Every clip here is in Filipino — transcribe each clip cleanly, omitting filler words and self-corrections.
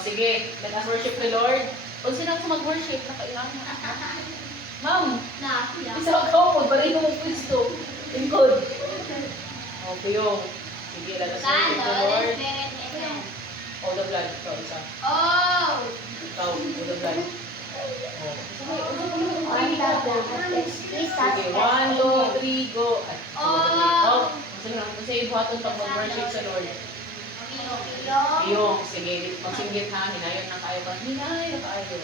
sige. Let us worship the Lord. Kung sino sa mag-worship, nakailangan. Ma'am, isa ka po, bari mo mong Kristo. Lingkod. Okay yung. Sige, let us worship the Lord. Oh, the blood. Ikaw, isa. Oh! Ikaw, oh, the blood. Oh. Sige, 1, 2, 3, go. Oh, kasi ibuhaton pag mag-worship sa Lord. Iyong, sige, magsinggit ha, hinayon na kayo pa. Hinayon na kayo.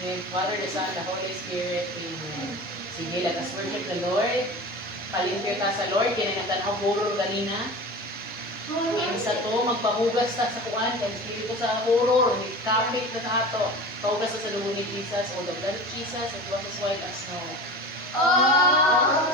Amen. Father, the Son, the Holy Spirit. Amen. Sige, let us worship the Lord. Palimpyo ka sa Lord. Kinanagdan ako puro ganina. Ngayon sa to, magpahugas ta sa kuwan. Kaya espiritu sa horror. Kapit na sa ato. Pahugas sa dugo ni Jesus. O the blood of Jesus. It was as white as snow. Oh!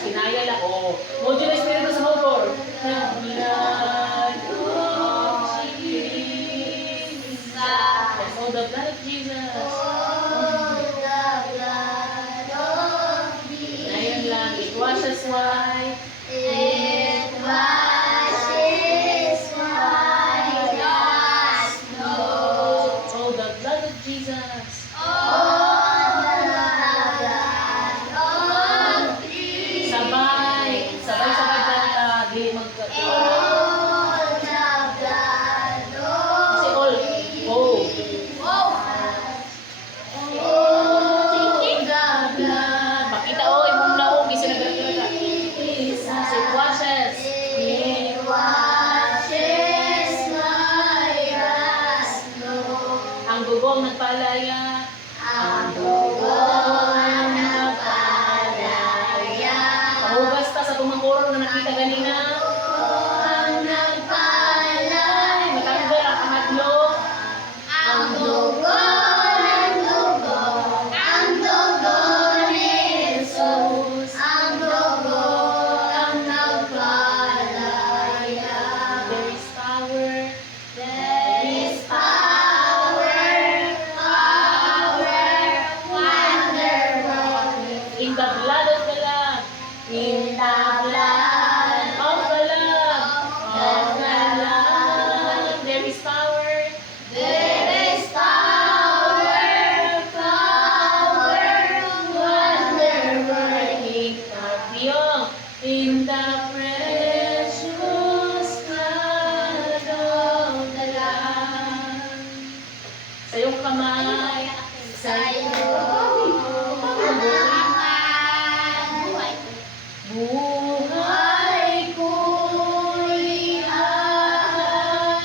Sinaya lang. O. Modulo espiritu sa horror. The blood of Jesus. O the blood of Jesus. Ngayon lang. It was as white. Oh, the blood of Jesus. Sabay kanta. Dili kasi all. Oh. Makita o, imong naong. Isa na gano'n. It washes. Ang dugong nagpalaya. Pahugas ta sa tumangkurong na nakita ganina. Matanggal ang pangatlo. There is power in the blood of the Lamb. In the blood of the Lamb. There is power. Wonder-working Piyong. In the precious blood of the Lamb. Sa iyong kamay. Sa buhay ko'y alay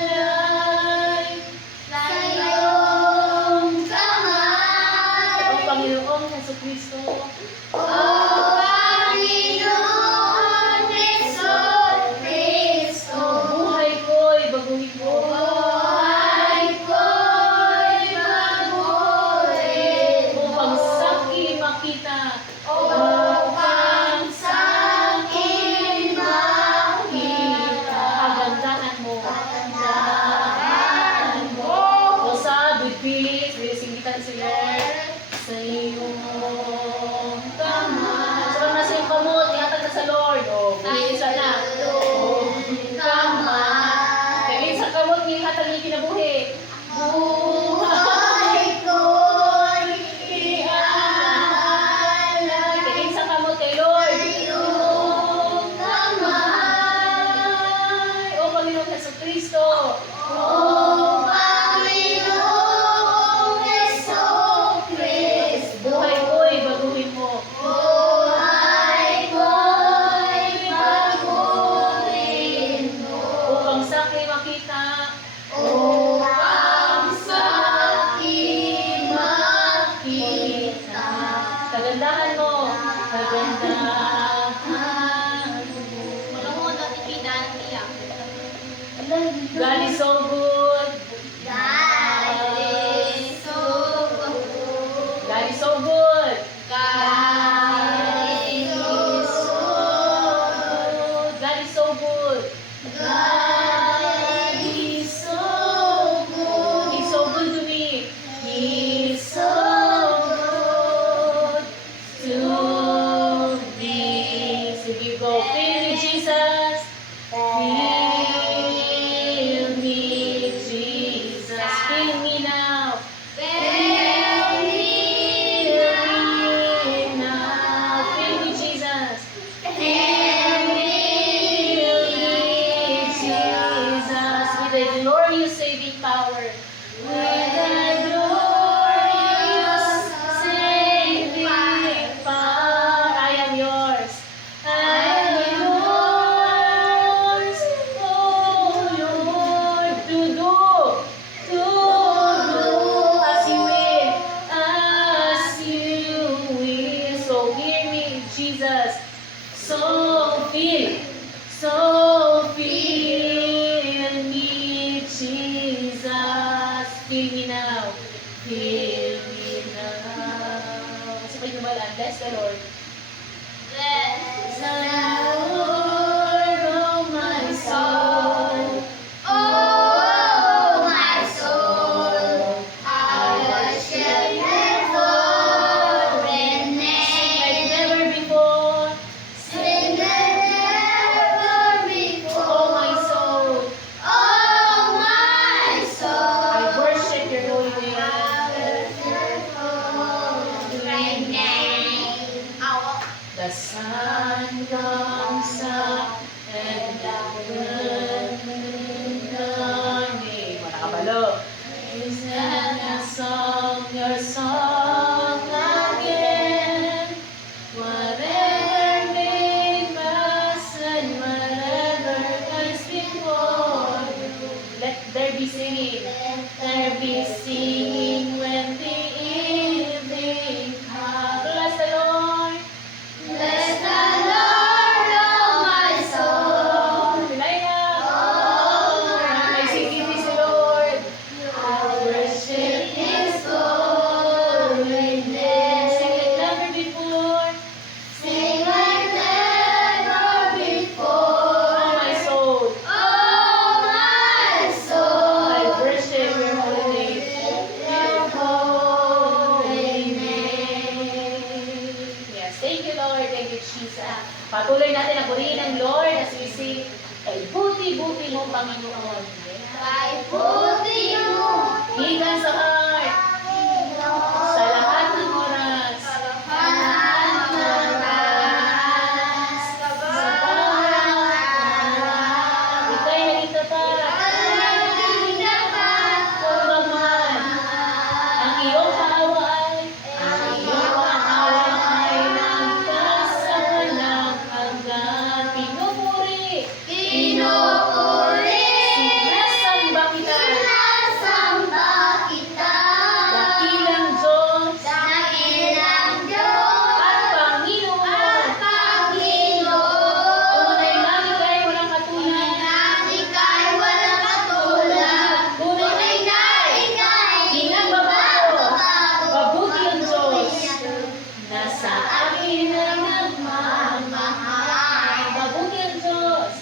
sa iyong kamay. O Panginoong Jesucristo. Buhay ko'y baguhin mo. Upang sa'kin makita. Kagandahan mo. O sa bibig, sinisingitan si Lord. Sa iyong kamay. So, nasa iyong kamot, ihatag na sa Lord. O, isa na. O, kamay. Kaya sa kamot, ihatag niya kinabuhi. Buhay ko'y ialay. Kaya sa kamot kay Lord. O Panginoong Jesucristo. Buhay ko'y baguhin mo. Upang sa'kin makita. Kagandahan mo. God is so good. God is so good. God is so good. He's so good to me. He's so good to me. Sige, go. Feel Jesus. Jesus. Fill me, Jesus. Fill me now. Fill me now. Fill me, Jesus. Fill me, Jesus. With the glorious saving power. With the glorious saving power. I am yours. I am yours, oh Lord, to do as you will. So hear me, Jesus. So fill me, Jesus. Fill me now. Fill me now. Sabay numalaan. Bless the Lord. Bless The Lord, oh my soul. oh my soul, I worship your holy Like name. never before. Sing like never before. Oh my soul. Oh my soul, I worship your holy I name. worship your holy name. The sun comes up and the moon coming. Wala ka balo. Sing a song, your song again. Whatever may pass and whatever comes before you. Let there be singing. Let there be singing when the evening comes. Bless the Lord. Bless the Lord, oh my soul. May singing si Lord. I worship His holy name. Sing like never before. Sing like never before. Oh my soul. Oh my soul, I worship your holy name. your holy name. Yes, thank you Lord. Thank you Jesus. Patuloy natin ang purihin ng Lord as we sing. Kay buti-buti mo Panginoon. Kay puti mo, Higan sa heart. Sa lahat ng oras. lahat ng oras. Sa pangarap. Ika'y naging tapat. Kung magmahal. Ang iyong kawa ay nagkasawalang hanggan. Pinupuri. Pinupuri, Sinasamba kita. sinasamba kita. Dakilang Diyos Dakilang Diyos at Panginoon. at Panginoon. Tunay na ika'y walang katulad. Na ika'y walang katulad. Tunay na ika'y Di nagbabago. nagbabago. Mabuti ang Diyos. Nasa akin ay nagmamahal. Mabuti ang Diyos.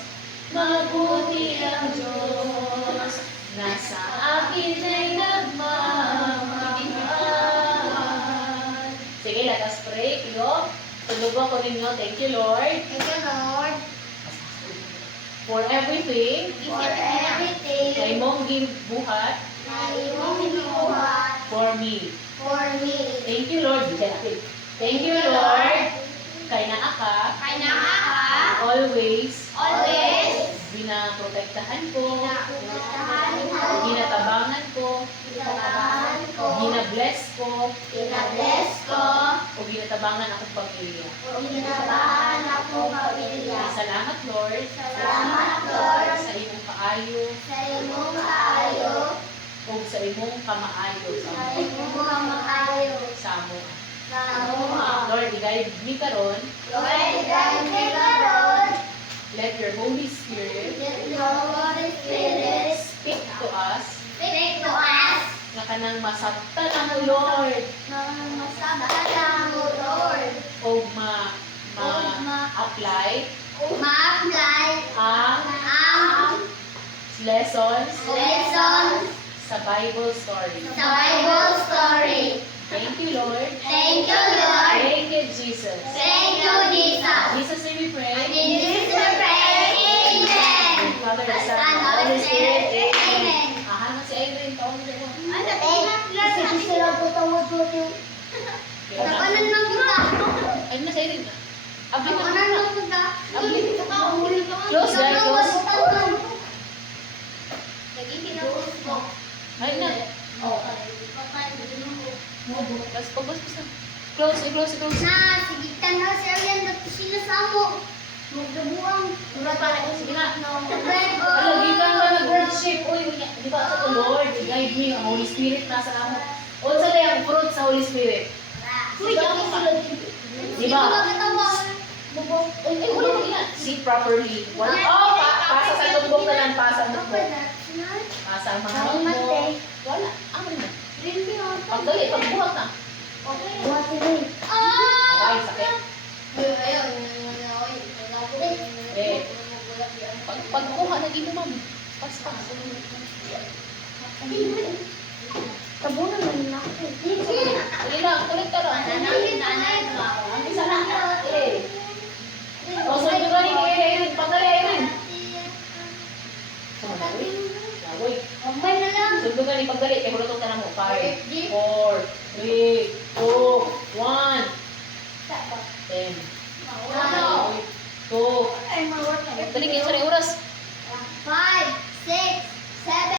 Mabuti ang Diyos. Nasa akin ay nagmamahal. Sige, let us pray. Kilo, tulugan ko ninyo. Thank you, Lord, Thank you, Lord, for everything. for everything Kay mong gibuhat na iyong binuhat for me. for me. Thank you, Lord. Thank you, Lord. Kay naa ka, Kay nakaka, always, always, binaprotektahan ko, pinaputahan ko, ginatabangan ko, pinatabangan ko, ginabless ko, pinabless ko, o ginatabangan akong pamilya. o ginabahan ako pamilya. Salamat, Lord, Salamat, Lord, sa imong kaayo, sa imong kaayo, o sa imong kamaayo sa imong kamaayo, sa amo. sa among Lord, i-guide me karon. Lord, guide me karon. Let your Holy Spirit Let your Holy Spirit speak to us speak to us. na kanang masabtan ang Lord Mga masabatan mo, Lord. o ma-apply Ma-apply ang ang lessons lessons sa Bible story. sa Bible story. Thank you, Lord. Thank you, Lord. Thank you, Jesus. Thank you, Jesus. Jesus, name we pray. And in this we pray. Nakanan lang kita. Ay, nasa irin. Abli ka Nakanan na. lang kita. Abli. Close, guys, close. Ay, na. Bas, pabas, basta. Close, close, close. Na, sige ka na si Arian. Ba't sila sa mo? Magdabuang. Sige na. Bread. Lagi ka nga nag-worship. Uy, di ba sa Lord, guide me, ang Holy Spirit nasa amo. O sa ang fruit sa Holy Spirit. Uy, ako sila. Di ba? Ay, wala mo ina. See properly. Wala, pasa sa notebook na lang, pasa ang notebook. Pasa ang mga notebook. Wala. Amin na. Pagdali, pagbuhat na. Ay, sakit. Eh, Pagkuha na dito, ma'am. Pas, pas. Tabunan man ako. Dali lang, kulit ka lang. ang isa lang. Eh. O, sunod ka rin, Erin. Pagdali, Erin. Sumunod. Uy. Mamay na lang. Sunod ka rin, pagdali. Kaya hulutong ka na mo. 5, 4, 3, 2, 1. 10. 2. Dali kayo sa oras. 5, 6, 7.